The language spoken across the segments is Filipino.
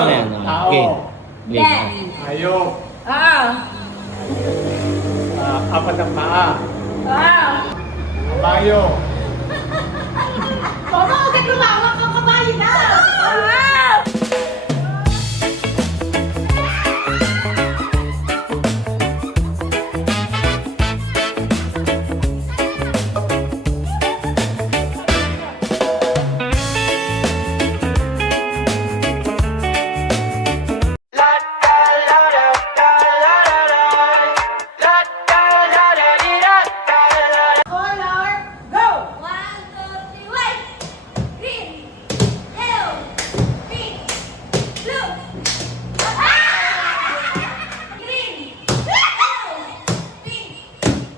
na yan. Tao. Game. Hindi. Hayop. Oo. Apat ang paa. Oo. Kabayo. Mama, huwag ka lumawak ang kabayo na! Oo. Color, go! 1, 2, 3, white! Green! Yellow! Pink! Blue! Green! Yellow! Pink!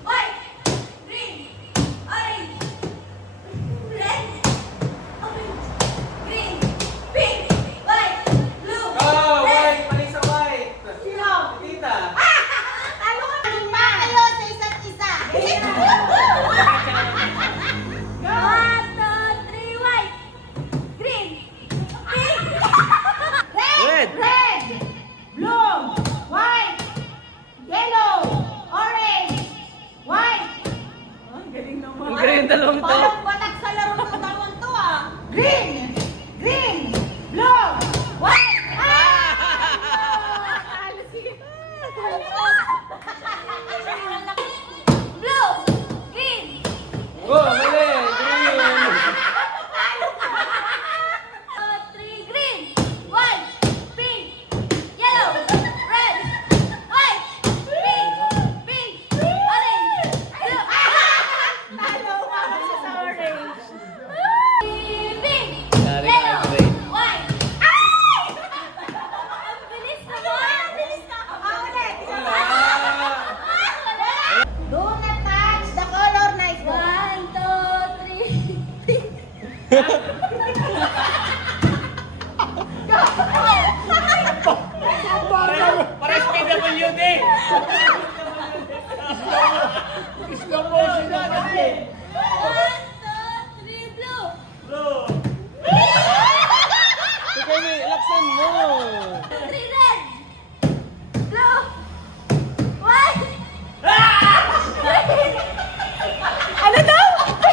White! Green! Orange! Red! Orange! Green! Pink! White! Blue! Red! Mali sa white. Sino? Tita. Ano ka? Lima kayo sa isa't isa. Go! 1, 2, 3, white! Green! Pink! Red! Red! Blue! White! Yellow! Orange! White! Ang galing naman. Ang galing ng dalawang to. Parang batak sa laro ng dalawang to ah. Green! Green! Blue! White! Blue! Green! Oh, mali! Green! 3 green, 1 pink, yellow, red, white, pink, orange, blue. Talo ka kasi sa orange. Pink, Yari ka, yellow, green. white. Ay! Ang bilis naman! Ang bilis na! Ulit! Isa pa! Do not touch the color knife. 1, 2, 3. Pares PWD. Slow motion na kasi. 1, 2, 3, blue. Blue. Ikaw na, laksan mo! 3 red. Blue. White. Ano daw?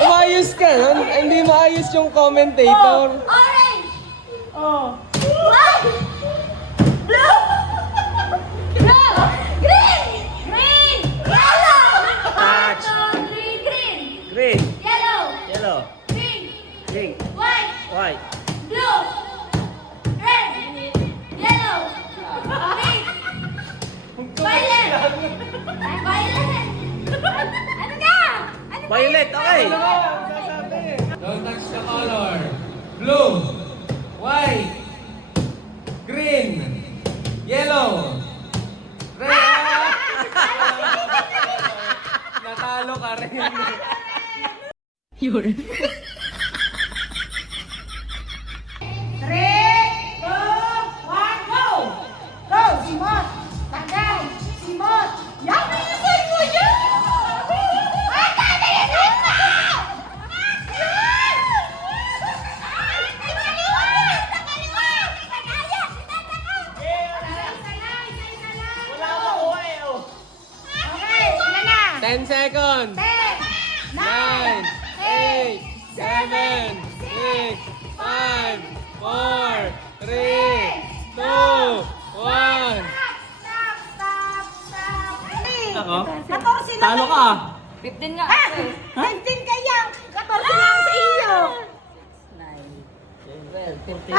Umayos ka, no? Hindi maayos yung commentator. Orange. Oh. White. Blue. Blue. Green. Green. Yellow. Touch. 1, 2, 3, green. Green, Yellow. yellow, Pink. pink, White. white. Blue. Red. Yellow. Pink. Violet. Violet. Ano ka? Ano ba Violet, okay. Don't touch the color. Blue. White. Green. Yellow. Red. Natalo ka rin. Yun. 3, 2, 1, go! Go, Simot! Tagay! Simot! Yan na yung sa'yo mo yun! Ang dami na sa'yo mo! Okay, sila na! 10 seconds. 10, 9, 8, 7, 6, 5, 4, 3, 2, 1. Ako? 14 na Talo ka. 15 nga. 15 kaya. 14 lang sa iyo. 9,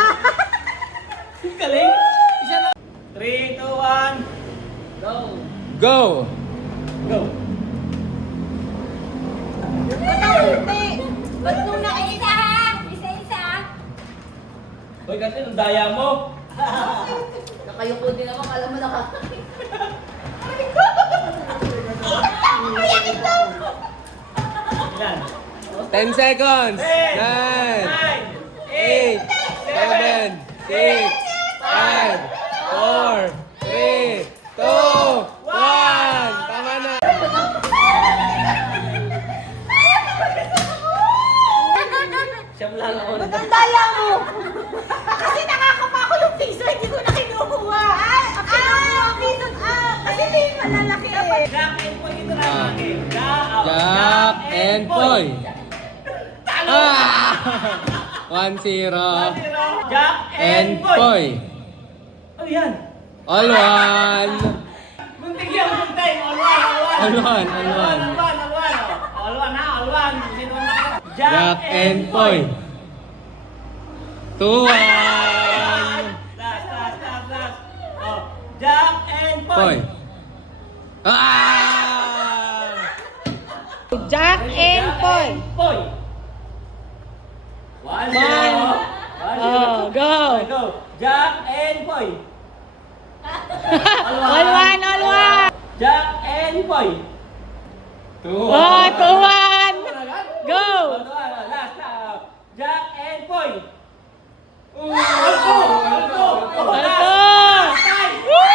Galing. Isa lang. 3, 2, 1. Go. Go! Go. Hindi. Ba't nung nakita? Isa-isa. Hoy, kasi nung daya mo. Nakayuko din naman. Alam mo nakakain. Ilan? 10 seconds. 9, 8, 7, 6, 5, 4, 3, 2, 1. Tama na. Siyam lang ako. Ba't ang daya mo? Kasi nakakapa ko yung piso, hindi ko na and Poy. Ah! 1-0. Jack And Poy. Ano yan? All one. Muntik yan, muntik. All one. All one. Sino na? Jack and Poy. 2-1. Last. Oh, Jack and Poy. Poy. Ah! Jack and Poy. Poy. 1-0. Oh, go. Go. Jack and Poy. All one. Jack and Poy. 2-1. Oh, 2-1. Go. Last. Jack and Poy. Alto. Woo!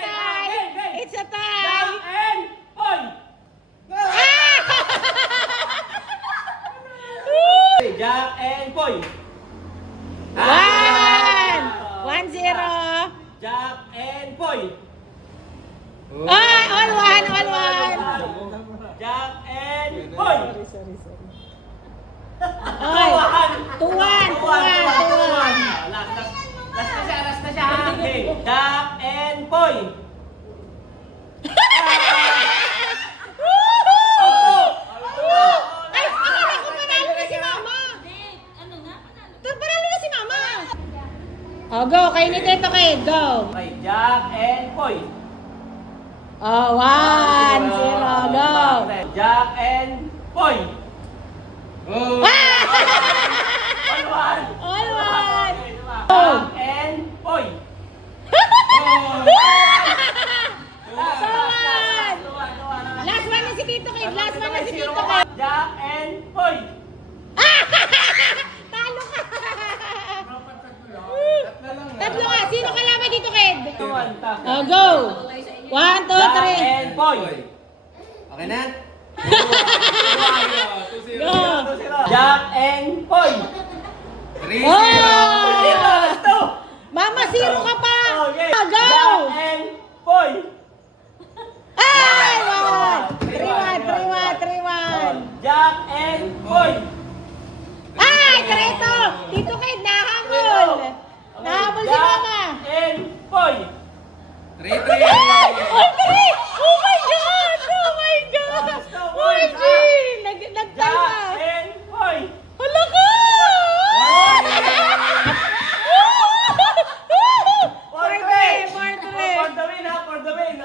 Tie. It's a tie. Jack and Poy. Jack and Poy. 1-0. Jack and Poy. Ah, all one. Jack and Poy. Okay. 2-1. Last na siya. Okay. Jack and Poy. Ay, akala ko panalo na si Mama. Panalo na si Mama. Oh, go. Kayo ni Tito Kid. Go. Okay, Jack and Poy. Oh, 1-0. Go. Jack and Poy. Oh. All one. All one. Jack and Poy. Last one na si Tito Kid. Jack and Poy. Talo ka. Tatlo ka. Sino kalaban dito, Kid? Oh, go. 1, 2, Jack 3. and Poy. Okay na? Go. Jack and Poy. 3-0. Oh! Mama, 0 ka pa. Okay. Go. Jack and Poy. Ay, 3-1. Jack and Poy. Ay, Treto. Tito Kid, nahabol. Nahabol si Mama. Jack and Poy. 3-3. Oh, 3! Oh my God! OMG! Jack Nagtama. and Poy. Hala ka! For the three. For the win.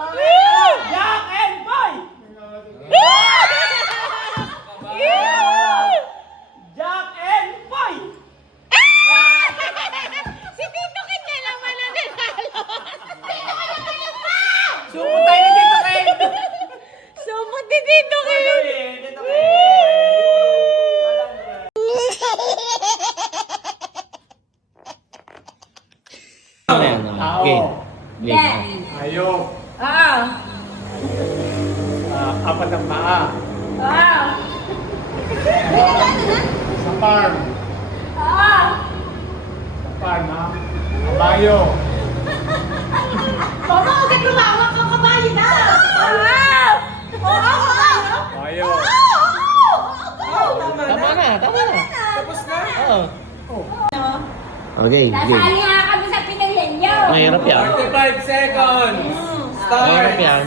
Okay. Jack and Poy. Jack and Poy. Si Tito Kid na naman ang nanalo. Sumot tayo ni Tito Kid. Sumot ni Tito Kid. Tito Kid. Ayok. Apat ang paa. Sa farm. Sa farm, ha? Kabayo. Mama, huwag kang lumawak ang kabayo na. Kabayo. Tama na. Tapos na. Oo. Okay, Nasali nga kami sa Pinaglenyo. Mahirap yan. 45 seconds. Mahirap yan.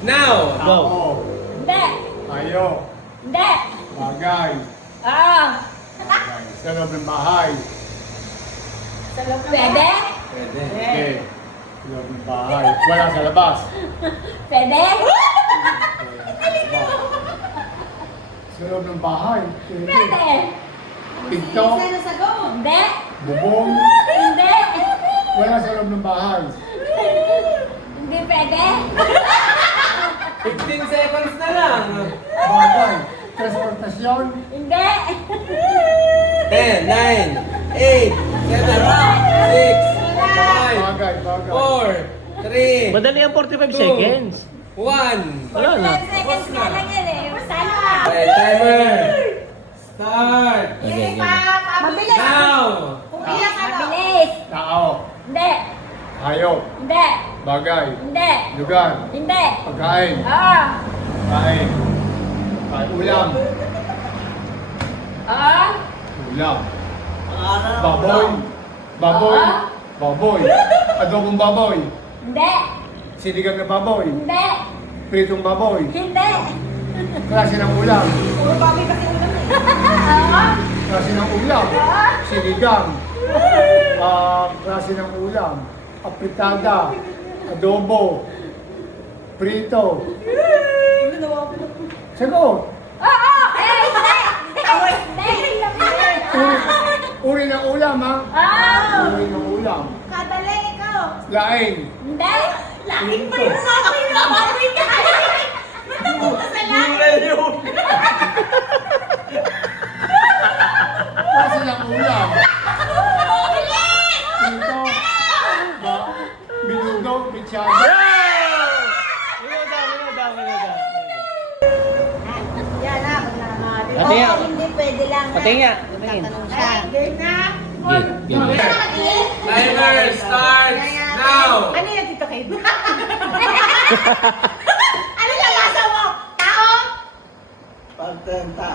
Now. Go. Tao. Hindi. Ayok. Hindi. Bagay. Ah. Bagay. Sa loob ng bahay. Pwede? Okay. Sa loob ng bahay. Wala sa labas. Pwede? Sa loob ng bahay. Pwede. Pinto. Hindi. Bubong. Hindi. Wala sa loob ng bahay. Hindi pwede. 15 seconds na lang. Bagay. Transportasyon. Hindi. 10, 9, 8, 7, 6, 5, Bagay. Bagay. 4, 3, Madali ang 45 seconds. 1. Wala na. 10 seconds nga lang yan eh. Sana. Okay, timer. Start. Okay. Mabilis. Now. Mabilis. Tao. Hindi. Hayop. Hindi. Bagay. Hindi. Lugar. Hindi. Pagkain. Oo. Kain. Ulam. Oo. Ulam. Baboy. Baboy. Baboy. Adobong baboy. Hindi. Sinigang na baboy. Hindi. Pritong baboy. Hindi. Klase ng ulam. Puro baboy kasi ulam eh. Oo. Klase ng ulam. Sinigang. Klase ng ulam. Apritada. Adobo. Prito. Sagot. Oo. Hindi. Hindi. Uri ng ulam, ha? Oo. Uri ng ulam. Kadali ikaw. Laing. Hindi. Laking pa yung baboy na baboy ka. Matapo ka sa laking. Klase ng ulam. Prito. Minudo. Michado. Yan na, pag nakakari. Pati nga. Hindi pwede lang. Pati nga. Tatanong siya. Game na. Timer starts now! Ano yung Tito Kid? Ano yung lasa mo? Tao? Pagtenta.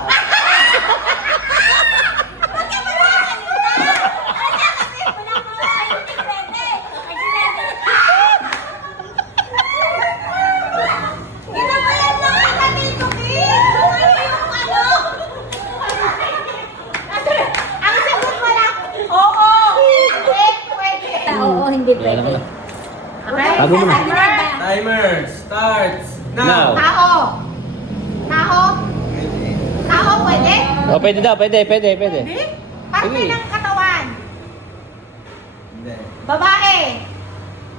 Ang sagot mo lang, oo. Hindi, pwede. Oo, hindi pwede. Okay? Tago mo na. Timer starts Now. now! Tao. Tao? Tao, pwede? Oh, pwede daw, pwede. Hindi? Parte Sige. ng katawan. Hindi. Babae.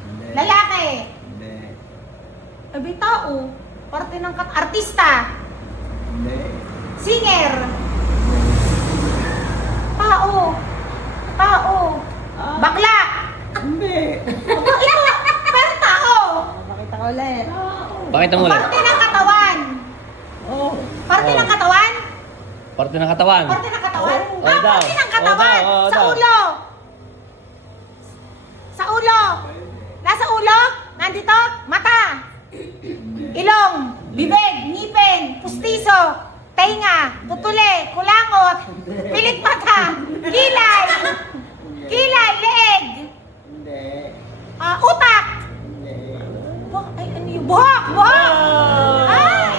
Hindi. Lalaki. Hindi. Abi, tao. Parte ng artista. Hindi. Singer. Tao. Tao. Bakla. Hindi. Ito, pero tao. Pakita ko ulit. Pakita mo ulit. Parte ng katawan. Parte Oh. ng katawan? Parte ng katawan. Parte ng katawan? Oh, daw. Parte ng katawan. Oh, daw, oh, Sa daw. ulo. Sa ulo. Nasa ulo? Nandito? Mata. Ilong. Bibig. Ngipin. Pustiso. Tainga. Tutuli. Kulangot. Pilit mata. Kilay. Kilay. Leeg. Hindi. Utak. Hindi. Ay, ano yun? Buhok. Buhok. Ay.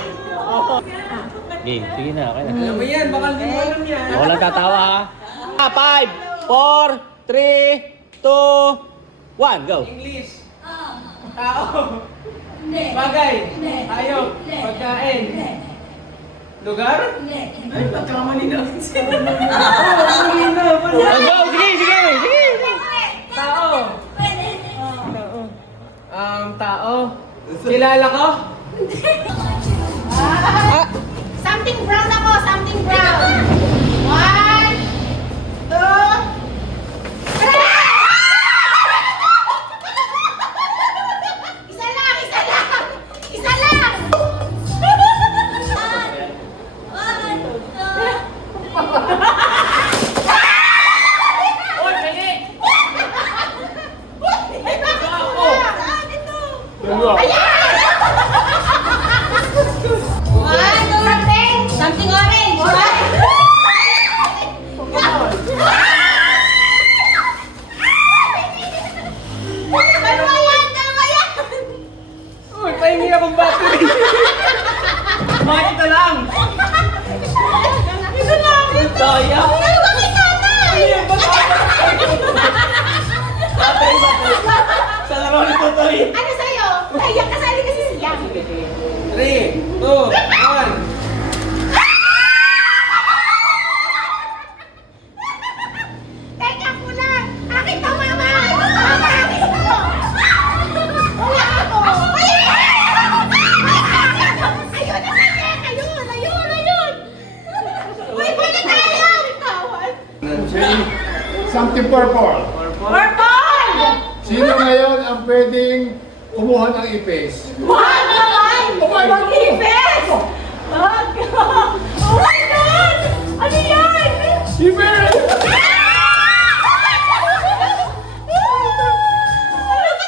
Game, sige na, okay na. Alam mo yan, baka hindi mo alam yan. Walang tatawa ha. 5, 4, 3, 2, 1, go. English. Tao. Bagay. Hayop. Pagkain. Lugar? Ay, pagkamali na. Oh, go, sige. Tao. Tao. Kilala ko? Something brown ako, something brown. 1, 2, 3. Isa lang. Isa lang. Oy, pili! Something orange. Dalawa yan. Uy, pahingi akong battery. Bakit ito lang? Ito lang. Sayang. Dalawa kita na. Ayun, battery. Sa laro ni Totoy. Ano sa'yo? Ay, yung kasali kasi siya. 3, 2, 1. Teka muna! Akin to, mama! Mama, akin to! Wala ako! Ayun na yan! Ayun! Uy, balik tayo! Something purple. Purple! Sino ngayon ang pwedeng kumuha ng ipis? Wag naman! Mag-ibig! Wag! Oh my God! Ano yan? Ipis! Ano ba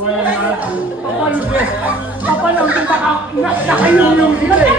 Papalog yan. Papalog yung nakayuyong sila eh.